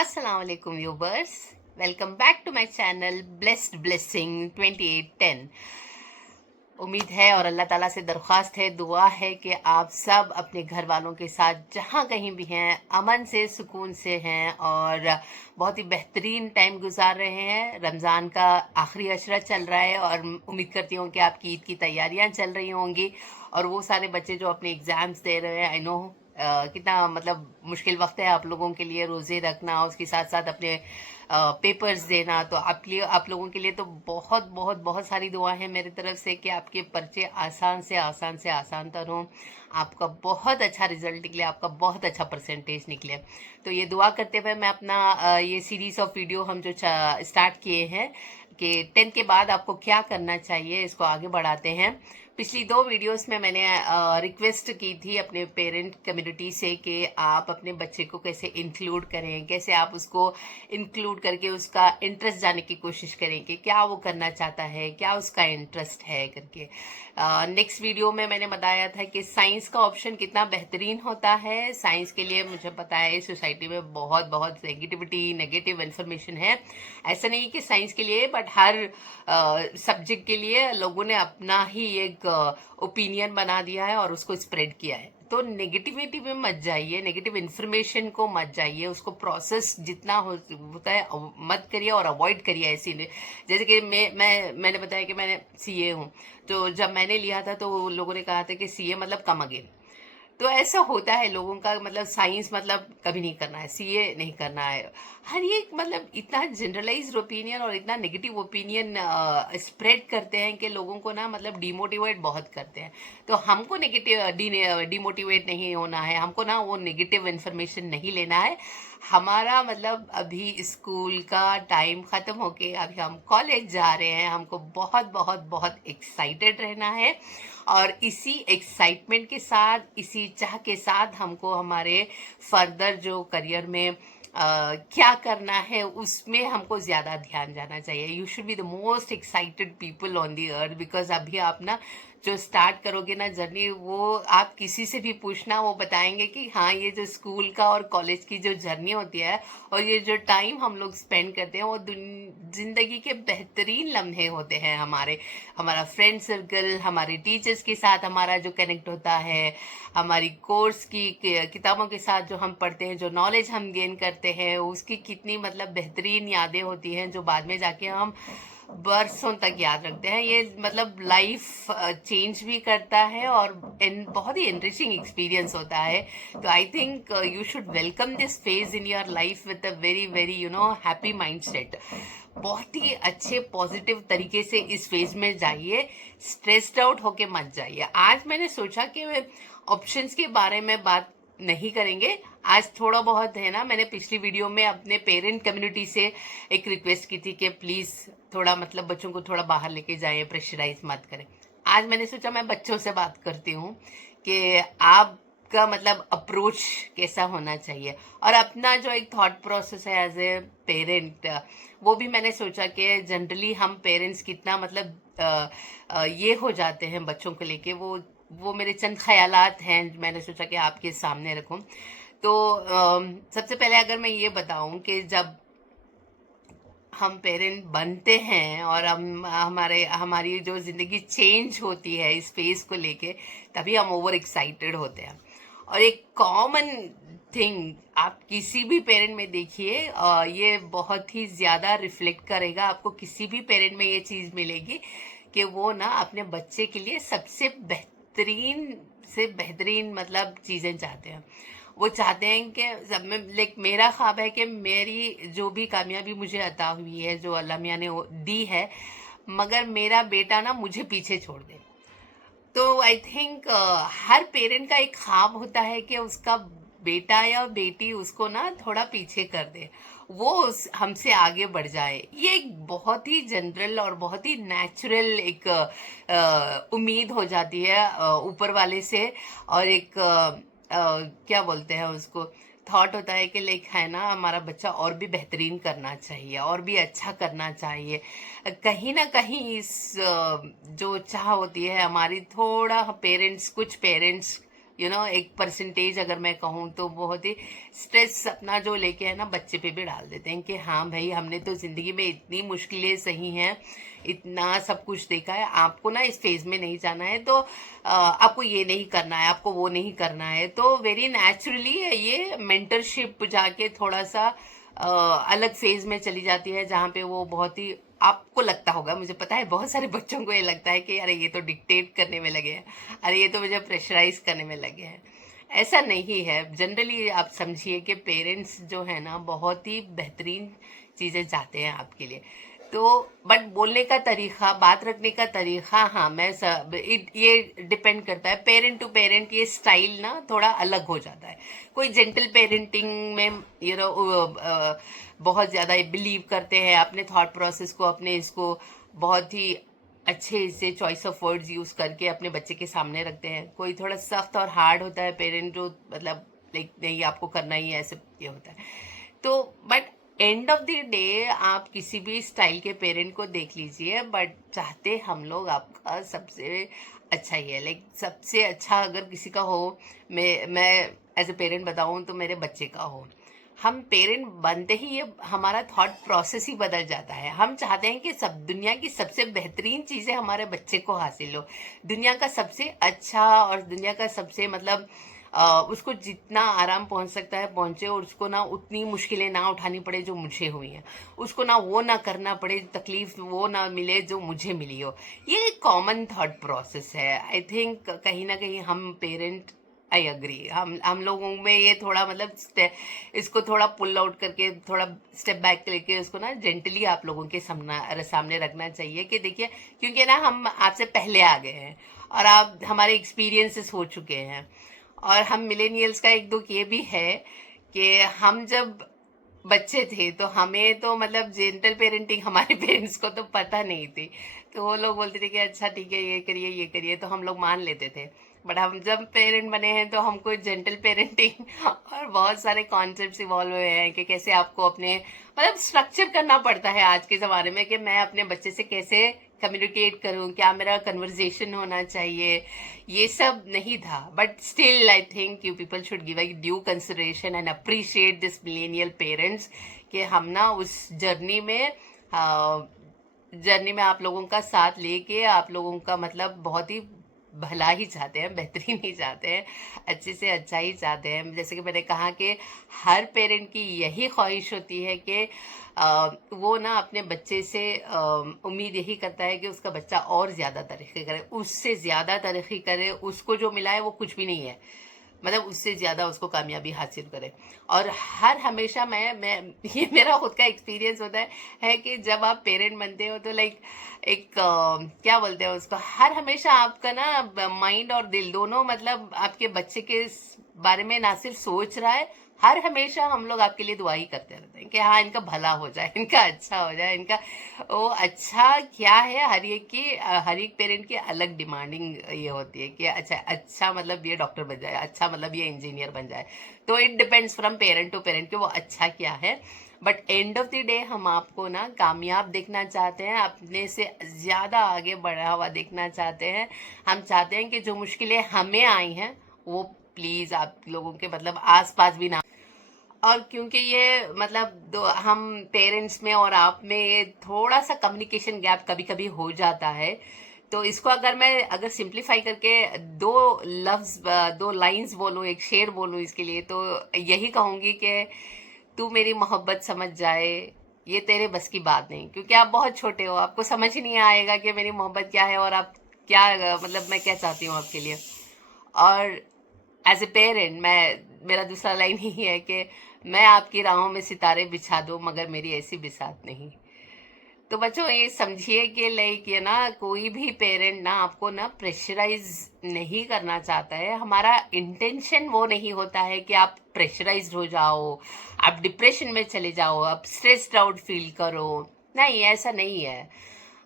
अस्सलाम वालेकुम viewers, welcome back to my channel blessed blessing 2810। उम्मीद है और अल्लाह ताला से दरख्वास्त है, दुआ है कि आप सब अपने घर वालों के साथ जहाँ कहीं भी हैं अमन से सुकून से हैं और बहुत ही बेहतरीन टाइम गुजार रहे हैं। रमज़ान का आखिरी अशरा चल रहा है और उम्मीद करती हूँ कि आपकी ईद की तैयारियाँ चल रही होंगी और वो सारे बच्चे जो अपने एग्ज़ाम्स दे रहे हैं, आई नो कितना मतलब मुश्किल वक्त है आप लोगों के लिए, रोज़े रखना उसके साथ साथ अपने पेपर्स देना। तो आप लोगों के लिए तो बहुत बहुत बहुत सारी दुआ है मेरी तरफ से कि आपके पर्चे आसान से आसान से आसान तर हों, आपका बहुत अच्छा रिजल्ट निकले, आपका बहुत अच्छा परसेंटेज निकले। तो ये दुआ करते हुए मैं अपना ये सीरीज़ ऑफ वीडियो हम जो स्टार्ट किए हैं कि 10 के बाद आपको क्या करना चाहिए, इसको आगे बढ़ाते हैं। पिछली 2 वीडियोस में मैंने रिक्वेस्ट की थी अपने पेरेंट कम्युनिटी से कि आप अपने बच्चे को कैसे इंक्लूड करें, कैसे आप उसको इंक्लूड करके उसका इंटरेस्ट जानने की कोशिश करें कि क्या वो करना चाहता है, क्या उसका इंटरेस्ट है करके। नेक्स्ट वीडियो में मैंने बताया था कि साइंस का ऑप्शन कितना बेहतरीन होता है। साइंस के लिए मुझे पता है सोसाइटी में बहुत बहुत नेगेटिविटी, नेगेटिव इन्फॉर्मेशन है। ऐसा नहीं कि साइंस के लिए, बट हर सब्जेक्ट के लिए लोगों ने अपना ही एक ओपिनियन बना दिया है और उसको स्प्रेड किया है। तो नेगेटिविटी में मत जाइए, नेगेटिव इन्फॉर्मेशन को मत जाइए, उसको प्रोसेस जितना होता है मत करिए और अवॉइड करिए। ऐसी जैसे कि मैंने बताया कि मैंने सीए हूँ, तो जब मैंने लिया था तो लोगों ने कहा था कि सीए मतलब कम अगेन। तो ऐसा होता है लोगों का, मतलब साइंस मतलब कभी नहीं करना है, सीए नहीं करना है। हर एक मतलब इतना जनरलाइज्ड ओपिनियन और इतना नेगेटिव ओपिनियन स्प्रेड करते हैं कि लोगों को ना मतलब डिमोटिवेट बहुत करते हैं। तो हमको नेगेटिव डिमोटिवेट नहीं होना है, हमको ना वो नेगेटिव इन्फॉर्मेशन नहीं लेना है। हमारा मतलब अभी स्कूल का टाइम ख़त्म होके अभी हम कॉलेज जा रहे हैं, हमको बहुत बहुत बहुत एक्साइटेड रहना है और इसी एक्साइटमेंट के साथ, इसी चाह के साथ हमको हमारे फर्दर जो करियर में क्या करना है उसमें हमको ज़्यादा ध्यान जाना चाहिए। You should be the most excited people on the earth, because अभी आप ना जो स्टार्ट करोगे ना जर्नी, वो आप किसी से भी पूछना, वो बताएंगे कि हाँ ये जो स्कूल का और कॉलेज की जो जर्नी होती है और ये जो टाइम हम लोग स्पेंड करते हैं वो ज़िंदगी के बेहतरीन लम्हे होते हैं। हमारा फ्रेंड सर्कल, हमारे टीचर्स के साथ हमारा जो कनेक्ट होता है, हमारी कोर्स की किताबों के साथ जो हम पढ़ते हैं, जो नॉलेज हम गेन करते हैं, उसकी कितनी मतलब बेहतरीन यादें होती हैं जो बाद में जाके हम बरसों तक याद रखते हैं। ये मतलब लाइफ चेंज भी करता है और बहुत ही एनरिचिंग एक्सपीरियंस होता है। तो I think you should welcome this phase in your life with a very very happy mind set. बहुत ही अच्छे पॉजिटिव तरीके से इस फेज में जाइए, स्ट्रेस्ड आउट होके मत जाइए। आज मैंने सोचा कि ऑप्शंस के बारे में बात नहीं करेंगे, आज थोड़ा बहुत है ना, मैंने पिछली वीडियो में अपने पेरेंट कम्युनिटी से एक रिक्वेस्ट की थी कि प्लीज़ थोड़ा मतलब बच्चों को थोड़ा बाहर लेके जाइए, प्रेशराइज मत करें। आज मैंने सोचा मैं बच्चों से बात करती हूँ कि आपका मतलब अप्रोच कैसा होना चाहिए और अपना जो एक थॉट प्रोसेस है एज ए पेरेंट, वो भी मैंने सोचा कि जनरली हम पेरेंट्स कितना मतलब ये हो जाते हैं बच्चों को लेके। वो मेरे चंद ख्यालात हैं, मैंने सोचा कि आपके सामने रखूं। तो सबसे पहले अगर मैं ये बताऊं कि जब हम पेरेंट बनते हैं और हम हमारी जो ज़िंदगी चेंज होती है इस फेज़ को लेके, तभी हम ओवर एक्साइटेड होते हैं। और एक कॉमन थिंग आप किसी भी पेरेंट में देखिए, ये बहुत ही ज़्यादा रिफ्लेक्ट करेगा, आपको किसी भी पेरेंट में ये चीज़ मिलेगी कि वो ना अपने बच्चे के लिए सबसे बेहतरीन से बेहतरीन मतलब चीज़ें चाहते हैं। वो चाहते हैं कि सब में लाइक मेरा ख्वाब है कि मेरी जो भी कामयाबी मुझे अता हुई है, जो अल्लाह मियाँ ने दी है, मगर मेरा बेटा ना मुझे पीछे छोड़ दे। तो आई थिंक हर पेरेंट का एक ख्वाब होता है कि उसका बेटा या बेटी उसको ना थोड़ा पीछे कर दे, वो हमसे आगे बढ़ जाए। ये एक बहुत ही जनरल और बहुत ही नेचुरल एक उम्मीद हो जाती है ऊपर वाले से। और एक क्या बोलते हैं उसको, थॉट होता है कि लाइक है ना, हमारा बच्चा और भी बेहतरीन करना चाहिए और भी अच्छा करना चाहिए। कहीं ना कहीं इस जो चाह होती है हमारी, थोड़ा पेरेंट्स, कुछ पेरेंट्स एक परसेंटेज अगर मैं कहूँ तो बहुत ही स्ट्रेस अपना जो लेके है ना बच्चे पे भी डाल देते हैं कि हाँ भाई हमने तो जिंदगी में इतनी मुश्किलें सही हैं, इतना सब कुछ देखा है, आपको ना इस फेज में नहीं जाना है, तो आपको ये नहीं करना है, आपको वो नहीं करना है। तो वेरी नेचुरली ये मेंटरशिप जाके थोड़ा सा अलग फेज में चली जाती है, जहाँ पे वो बहुत ही, आपको लगता होगा, मुझे पता है बहुत सारे बच्चों को ये लगता है कि अरे ये तो डिक्टेट करने में लगे हैं, अरे ये तो मुझे प्रेशराइज करने में लगे हैं। ऐसा नहीं है। जनरली आप समझिए कि पेरेंट्स जो है ना बहुत ही बेहतरीन चीजें चाहते हैं आपके लिए। तो बट बोलने का तरीका, बात रखने का तरीका, हाँ मैं सब ये डिपेंड करता है पेरेंट टू पेरेंट, ये स्टाइल ना थोड़ा अलग हो जाता है। कोई जेंटल पेरेंटिंग में बहुत ज़्यादा बिलीव करते हैं, अपने थॉट प्रोसेस को, अपने इसको बहुत ही अच्छे से चॉइस ऑफ वर्ड्स यूज़ करके अपने बच्चे के सामने रखते हैं। कोई थोड़ा सख्त और हार्ड होता है पेरेंट, जो मतलब लाइक नहीं आपको करना ही है, ऐसे ये होता है। तो but end of the day आप किसी भी स्टाइल के पेरेंट को देख लीजिए, बट चाहते हम लोग आपका सबसे अच्छा ही है। लाइक सबसे अच्छा अगर किसी का हो, मैं एज ए पेरेंट बताऊं तो मेरे बच्चे का हो। हम पेरेंट बनते ही ये हमारा थॉट प्रोसेस ही बदल जाता है। हम चाहते हैं कि सब दुनिया की सबसे बेहतरीन चीज़ें हमारे बच्चे को हासिल हो, दुनिया का सबसे अच्छा और दुनिया का सबसे मतलब उसको जितना आराम पहुंच सकता है पहुंचे, और उसको ना उतनी मुश्किलें ना उठानी पड़े जो मुझे हुई हैं, उसको ना वो ना करना पड़े, तकलीफ वो ना मिले जो मुझे मिली हो। ये एक कॉमन थॉट प्रोसेस है। आई थिंक कहीं ना कहीं हम पेरेंट, आई अग्री, हम लोगों में ये थोड़ा मतलब इसको थोड़ा पुल आउट करके, थोड़ा स्टेप बैक लेके उसको ना जेंटली आप लोगों के सामने रखना चाहिए कि देखिए, क्योंकि ना हम आपसे पहले आ गए हैं और आप हमारे एक्सपीरियंसेस हो चुके हैं। और हम मिलेनियल्स का एक दुख ये भी है कि हम जब बच्चे थे तो हमें तो मतलब जेंटल पेरेंटिंग हमारे पेरेंट्स को तो पता नहीं थी, तो वो लोग बोलते थे कि अच्छा ठीक है ये करिए, तो हम लोग मान लेते थे। बट हम जब पेरेंट बने हैं तो हमको जेंटल पेरेंटिंग और बहुत सारे कॉन्सेप्ट्स इवॉल्व हुए हैं कि कैसे आपको अपने मतलब स्ट्रक्चर करना पड़ता है आज के ज़माने में, कि मैं अपने बच्चे से कैसे कम्युनिकेट करूं, क्या मेरा कन्वर्जेशन होना चाहिए, ये सब नहीं था। But still I think you people should give a due consideration and appreciate this millennial parents, कि हम ना उस जर्नी में आप लोगों का साथ लेके आप लोगों का मतलब बहुत ही भला ही चाहते हैं, बेहतरीन ही चाहते हैं, अच्छे से अच्छा ही चाहते हैं। जैसे कि मैंने कहा कि हर पेरेंट की यही ख्वाहिश होती है कि वो ना अपने बच्चे से उम्मीद यही करता है कि उसका बच्चा और ज़्यादा तरक्की करे, उससे ज़्यादा तरक्की करे, उसको जो मिला है वो कुछ भी नहीं है, मतलब उससे ज़्यादा उसको कामयाबी हासिल करे। और हर हमेशा मैं ये मेरा खुद का एक्सपीरियंस होता है कि जब आप पेरेंट बनते हो तो लाइक एक क्या बोलते हैं उसको, हर हमेशा आपका ना माइंड और दिल दोनों मतलब आपके बच्चे के बारे में ना सिर्फ सोच रहा है, हर हमेशा हम लोग आपके लिए दुआ ही करते रहते हैं कि हाँ इनका भला हो जाए, इनका अच्छा हो जाए, इनका वो अच्छा क्या है। हर एक पेरेंट की अलग डिमांडिंग ये होती है कि अच्छा अच्छा मतलब ये डॉक्टर बन जाए, अच्छा मतलब ये इंजीनियर बन जाए। तो it depends from parent to parent कि वो अच्छा क्या है। But end of the day हम आपको ना कामयाब देखना चाहते हैं, अपने से ज़्यादा आगे बढ़ा हुआ देखना चाहते हैं। हम चाहते हैं कि जो मुश्किलें हमें आई हैं वो प्लीज़ आप लोगों के मतलब आसपास भी ना। और क्योंकि ये मतलब दो हम पेरेंट्स में और आप में ये थोड़ा सा कम्युनिकेशन गैप कभी कभी हो जाता है, तो इसको अगर सिंप्लीफाई करके दो लफ्ज, दो लाइंस बोलूं, एक शेर बोलूं इसके लिए, तो यही कहूंगी कि तू मेरी मोहब्बत समझ जाए, ये तेरे बस की बात नहीं, क्योंकि आप बहुत छोटे हो, आपको समझ ही नहीं आएगा कि मेरी मोहब्बत क्या है और आप क्या मतलब मैं क्या चाहती हूँ आपके लिए। और एज ए पेरेंट मेरा दूसरा लाइन ही है कि मैं आपकी राहों में सितारे बिछा दूं मगर मेरी ऐसी बिसात नहीं। तो बच्चों ये समझिए कि लाइक ये ना कोई भी पेरेंट ना आपको ना प्रेशराइज नहीं करना चाहता है। हमारा इंटेंशन वो नहीं होता है कि आप प्रेशराइज्ड हो जाओ, आप डिप्रेशन में चले जाओ, आप स्ट्रेस्ड आउट फील करो, नहीं ऐसा नहीं है।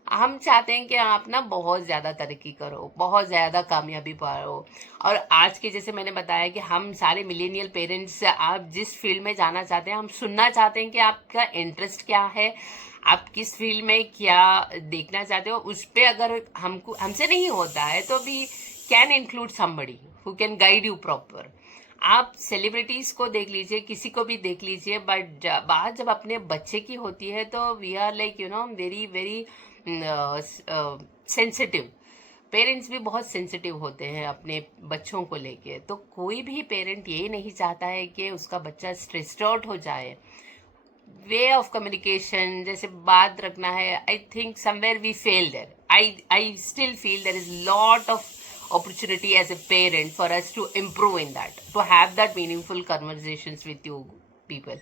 हम चाहते हैं कि आप ना बहुत ज़्यादा तरक्की करो, बहुत ज़्यादा कामयाबी पाओ। और आज के जैसे मैंने बताया कि हम सारे मिलेनियल पेरेंट्स, आप जिस फील्ड में जाना चाहते हैं हम सुनना चाहते हैं कि आपका इंटरेस्ट क्या है, आप किस फील्ड में क्या देखना चाहते हो, उस पर अगर हमसे नहीं होता है तो भी can include somebody who can guide you proper. आप सेलिब्रिटीज को देख लीजिए, किसी को भी देख लीजिए, बट बात जब अपने बच्चे की होती है तो we are like very very sensitive. Parents भी बहुत सेंसिटिव होते हैं अपने बच्चों को लेके। तो कोई भी पेरेंट ये नहीं चाहता है कि उसका बच्चा स्ट्रेस्ड आउट हो जाए। वे ऑफ कम्युनिकेशन, जैसे बात रखना है, I think somewhere we fail there. I still feel there is lot of opportunity as a parent for us to improve in that, to have that meaningful conversations with you people.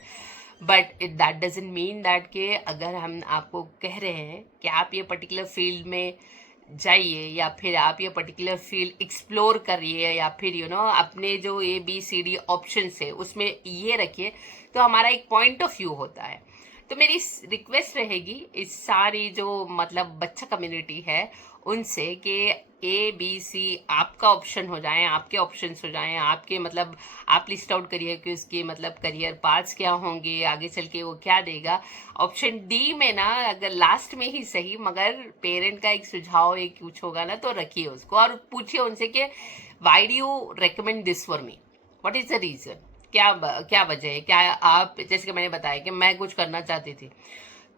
But that doesn't mean that कि अगर हम आपको कह रहे हैं कि आप ये पर्टिकुलर फील्ड में जाइए या फिर आप ये पर्टिकुलर फील्ड एक्सप्लोर करिए या फिर अपने जो ABCD ऑप्शंस है उसमें ये रखिए, तो हमारा एक पॉइंट ऑफ व्यू होता है। तो मेरी रिक्वेस्ट रहेगी इस सारी जो मतलब बच्चा कम्युनिटी है उनसे कि ABC आपका ऑप्शन हो जाए, आपके ऑप्शंस हो जाएं, आपके मतलब आप लिस्ट आउट करिए कि उसके मतलब करियर पाथ्स क्या होंगे, आगे चल के वो क्या देगा। ऑप्शन D में ना, अगर लास्ट में ही सही, मगर पेरेंट का एक सुझाव एक कुछ होगा ना, तो रखिए उसको और पूछिए उनसे कि why do you recommend this for me, what is the reason, क्या वजह है। क्या आप, जैसे कि मैंने बताया कि मैं कुछ करना चाहती थी,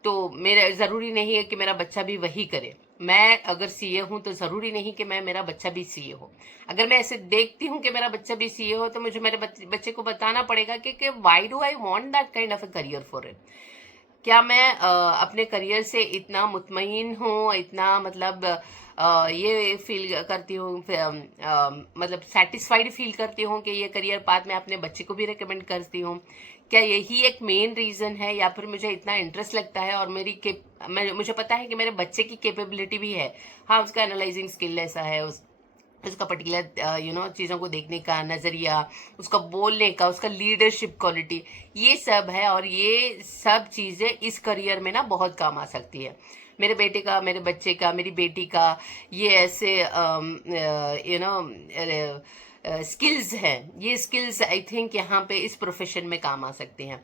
तो मेरा ज़रूरी नहीं है कि मेरा बच्चा भी वही करे। मैं अगर CA हूँ तो ज़रूरी नहीं कि मेरा बच्चा भी CA हो। अगर मैं ऐसे देखती हूँ कि मेरा बच्चा भी CA हो, तो मुझे मेरे बच्चे को बताना पड़ेगा कि why do I want that kind of a career for it. क्या मैं अपने करियर से इतना मुतमईन हूँ, इतना मतलब ये फील करती हूँ, मतलब सेटिस्फाइड फील करती हूँ कि ये करियर पाथ मैं अपने बच्चे को भी रिकमेंड करती हूँ। क्या यही एक मेन रीज़न है, या फिर मुझे इतना इंटरेस्ट लगता है और मुझे पता है कि मेरे बच्चे की कैपेबिलिटी भी है। हाँ, उसका एनालाइजिंग स्किल ऐसा है, उसका पर्टिकुलर चीज़ों को देखने का नज़रिया, उसका बोलने का, उसका लीडरशिप क्वालिटी, ये सब है। और ये सब चीज़ें इस करियर में ना बहुत काम आ सकती है। मेरे बेटे का, मेरे बच्चे का, मेरी बेटी का ये ऐसे स्किल्स हैं। ये स्किल्स आई थिंक यहाँ पे इस प्रोफेशन में काम आ सकती हैं।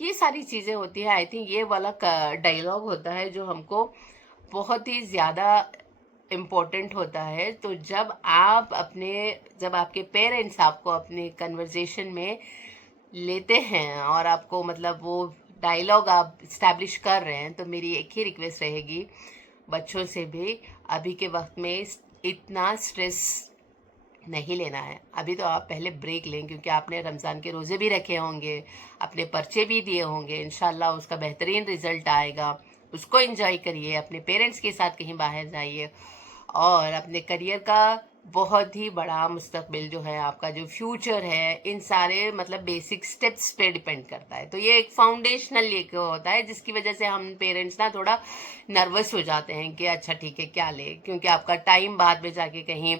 ये सारी चीज़ें होती हैं। आई थिंक ये वाला डायलॉग होता है जो हमको बहुत ही ज़्यादा इम्पोर्टेंट होता है। तो जब आपके पेरेंट्स आपको अपने कन्वर्जेशन में लेते हैं और आपको मतलब वो डायलॉग आप इस्टेब्लिश कर रहे हैं, तो मेरी एक ही रिक्वेस्ट रहेगी बच्चों से भी, अभी के वक्त में इतना स्ट्रेस नहीं लेना है। अभी तो आप पहले ब्रेक लें, क्योंकि आपने रमज़ान के रोज़े भी रखे होंगे, अपने पर्चे भी दिए होंगे, इंशाल्लाह उसका बेहतरीन रिजल्ट आएगा। उसको एंजॉय करिए, अपने पेरेंट्स के साथ कहीं बाहर जाइए और अपने करियर का बहुत ही बड़ा मुस्तकबिल जो है, आपका जो फ्यूचर है, इन सारे मतलब बेसिक स्टेप्स पे डिपेंड करता है। तो ये एक फाउंडेशनल ये होता है जिसकी वजह से हम पेरेंट्स ना थोड़ा नर्वस हो जाते हैं कि अच्छा ठीक है क्या ले, क्योंकि आपका टाइम बाद में जाके कहीं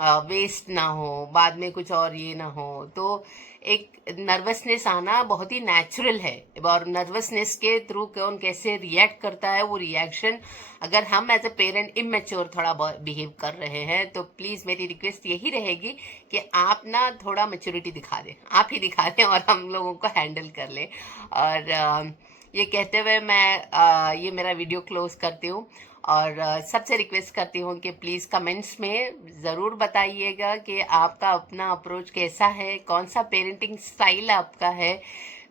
वेस्ट ना हो, बाद में कुछ और ये ना हो। तो एक नर्वसनेस आना बहुत ही नेचुरल है, और नर्वसनेस के थ्रू कौन कैसे रिएक्ट करता है, वो रिएक्शन अगर हम एज ए पेरेंट इमेच्योर थोड़ा बिहेव कर रहे हैं, तो प्लीज़ मेरी रिक्वेस्ट यही रहेगी कि आप ना थोड़ा मेच्योरिटी दिखा दें, आप ही दिखा दें और हम लोगों को हैंडल कर लें। और ये कहते हुए मैं ये मेरा वीडियो क्लोज करती हूँ और सबसे रिक्वेस्ट करती हूँ कि प्लीज़ कमेंट्स में ज़रूर बताइएगा कि आपका अपना अप्रोच कैसा है, कौन सा पेरेंटिंग स्टाइल आपका है,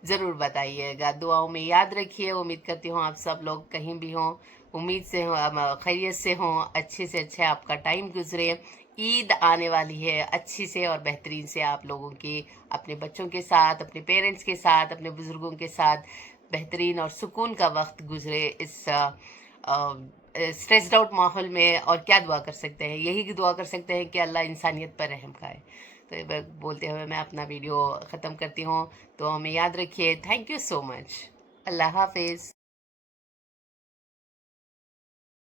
ज़रूर बताइएगा। दुआओं में याद रखिए। उम्मीद करती हूँ आप सब लोग कहीं भी हों, उम्मीद से हों, खैरियत से हों, अच्छे से अच्छे आपका टाइम गुजरे। ईद आने वाली है, अच्छी से और बेहतरीन से आप लोगों की अपने बच्चों के साथ, अपने पेरेंट्स के साथ, अपने बुज़ुर्गों के साथ बेहतरीन और सुकून का वक्त गुजरे इस स्ट्रेस्ड आउट माहौल में। और क्या दुआ कर सकते हैं, यही दुआ कर सकते हैं कि अल्लाह इंसानियत पर रहम खाए। तो बोलते हुए मैं अपना वीडियो ख़त्म करती हूँ। तो हमें याद रखिए। Thank you so much. अल्लाह हाफिज़।